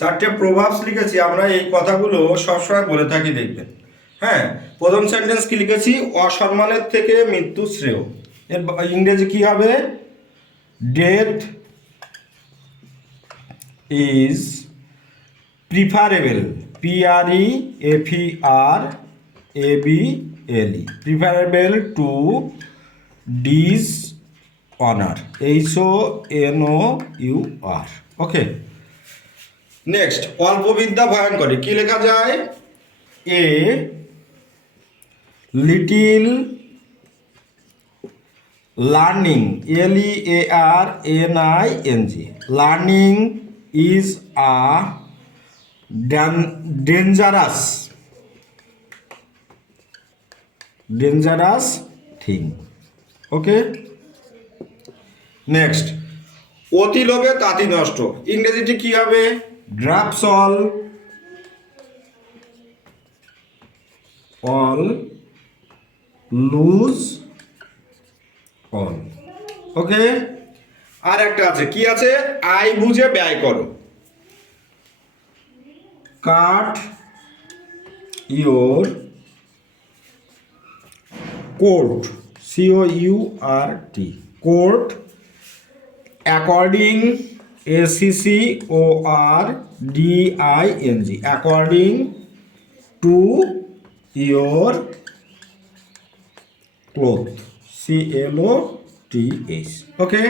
চারটে প্রভাবস লিখেছি, আমরা এই কথাগুলো সবসময় বলে থাকি দেখবেন। হ্যাঁ, প্রথম সেন্টেন্স কি লিখেছি, অসম্মানের থেকে মৃত্যু শ্রেয়। এর ইংরেজি কি হবে, death is preferable, PREFERABLE, preferable to dishonour, HONOUR। Okay, next, অল্প বিদ্যা ভয়ঙ্করী, কি লেখা যায়, a little learning, LEARNING, learning is a dangerous thing. Okay, next, অতি লোভে তাঁতি নষ্ট, ইংরেজিটি কি হবে, drops all lose all. Okay, আর একটা আছে, কি আছে, আয় বুঝে ব্যয় করো, cut your court, COURT, court according, ACCORDING, according to your cloth, CLOTH। Okay,